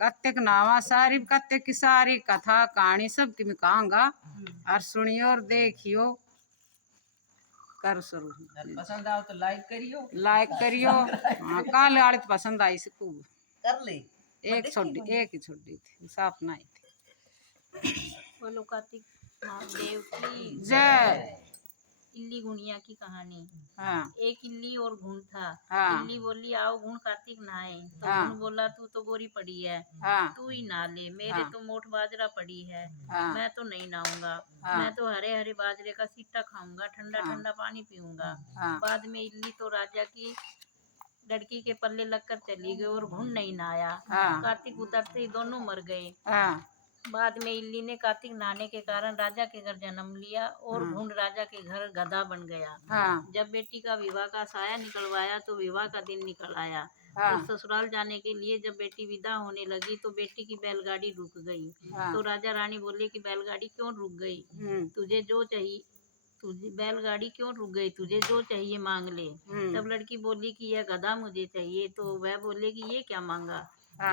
कत्ते नावा सारी कत्ते की सारी कथा कहानी सब की मैं कहूँगा और सुनियो और देखियो कर शुरू पसंद आओ तो लाइक करियो हाँ काल वाले तो पसंद आई से खूब कर ले एक ही छोड़ी थी साफ नहीं थी बोलो कार्तिक महादेव की जय इल्ली गुड़िया की कहानी। हाँ एक इल्ली और घुन था। हाँ इल्ली बोली आओ घुन कार्तिक नहाए। तो हाँ घुन बोला तू तो गोरी पड़ी है, हाँ तू ही नहा ले, मेरे हाँ तो मोट बाजरा पड़ी है, हाँ मैं तो नहीं नहाऊंगा, हाँ मैं तो हरे हरे बाजरे का सिट्टा खाऊंगा, ठंडा हाँ ठंडा पानी पीऊंगा। हाँ बाद में इल्ली तो राजा की लड़की के पल्ले लगकर चली गई और घुन नहीं नहाया। हाँ कार्तिक उतरते ही दोनों मर गए। हाँ बाद में इल्ली ने कार्तिक नहाने के कारण राजा के घर जन्म लिया और हाँ घुंड राजा के घर गधा बन गया। हाँ जब बेटी का विवाह का साया निकलवाया तो विवाह का दिन निकल आया हाँ और ससुराल जाने के लिए जब बेटी विदा होने लगी तो बेटी की बैलगाड़ी रुक गई। हाँ तो राजा रानी बोले कि बैलगाड़ी क्यों रुक गई, तुझे जो चाहिए, तुझे बैलगाड़ी क्यों रुक गई, तुझे जो चाहिए मांग ले। तब लड़की बोली कि यह गधा मुझे चाहिए। तो वह बोले कि ये क्या मांगा,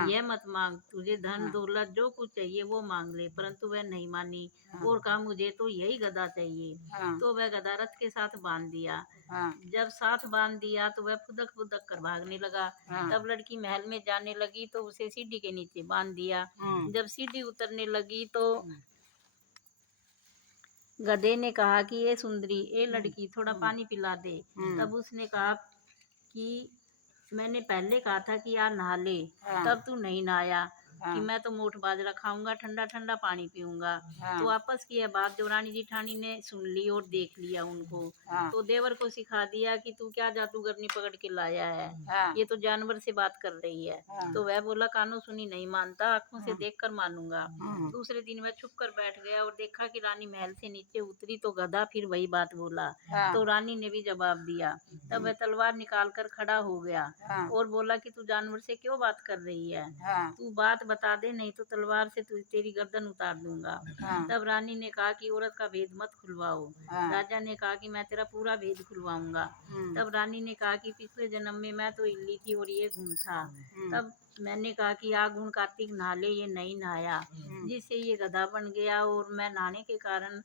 यह मत मांग, तुझे धन दौलत जो कुछ चाहिए वो मांग ले। परंतु वह नहीं मानी और कहा मुझे तो यही गधा चाहिए। तो वह गधा रथ के साथ बांध दिया। जब साथ बांध दिया तो वह फुदक फुदक कर भागने लगा। तब लड़की महल में जाने लगी तो उसे सीढ़ी के नीचे बांध दिया। जब सीढ़ी उतरने लगी तो गधे ने कहा कि ये सुंदरी, ए लड़की थोड़ा पानी पिला दे। तब उसने कहा कि मैंने पहले कहा था कि यार नहा ले, तब तू नहीं नहाया, कि मैं तो मोठ बाजरा खाऊंगा, ठंडा ठंडा पानी पीऊंगा। तो आपस की यह बात देवरानी जेठानी ने सुन ली और देख लिया उनको। तो देवर को सिखा दिया कि तू क्या जादूगरनी पकड़ के लाया है, ये तो जानवर से बात कर रही है। तो वह बोला कानों सुनी नहीं मानता, आंखों से देख कर मानूंगा। दूसरे दिन वह छुप कर बैठ गया और देखा कि रानी महल से नीचे उतरी तो गधा फिर वही बात बोला। तो रानी ने भी जवाब दिया। तब वह तलवार निकाल कर खड़ा हो गया और बोला कि तू जानवर से क्यों बात कर रही है, तू बात बता दे नहीं तो तलवार से तेरी गर्दन उतार दूंगा। तब रानी ने कहा कि औरत का भेद मत खुलवाओ। राजा ने कहा कि मैं तेरा पूरा भेद खुलवाऊंगा। तब रानी ने कहा कि पिछले जन्म में मैं तो इल्ली थी और ये घुन था। तब मैंने कहा कि आ घुन कार्तिक नहा ले, ये नहीं नहाया, जिससे ये गधा बन गया और मैं नहाने के कारण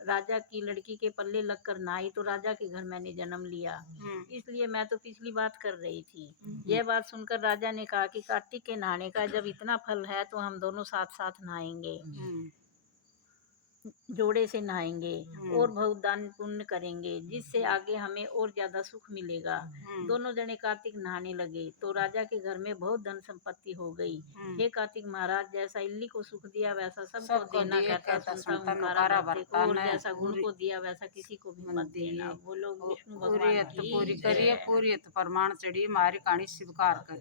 राजा की लड़की के पल्ले लगकर नहाई तो राजा के घर मैंने जन्म लिया, इसलिए मैं तो पिछली बात कर रही थी। यह बात सुनकर राजा ने कहा कि कार्तिक के नहाने का जब इतना फल है तो हम दोनों साथ साथ नहाएंगे, जोड़े से नहाएंगे और बहुत दान पुण्य करेंगे, जिससे आगे हमें और ज्यादा सुख मिलेगा। दोनों जने कार्तिक नहाने लगे तो राजा के घर में बहुत धन संपत्ति हो गई। हे कार्तिक महाराज, जैसा इल्ली को सुख दिया वैसा सबको देना, कहता सुनता मुकारा भरते को, और जैसा गुण को दिया वैसा किसी को भी मत देना। बोलो विष्णु भगवान की पूरी करिए, पूरी तो प्रमाण चढ़ी हमारी कहानी स्वीकार करिए।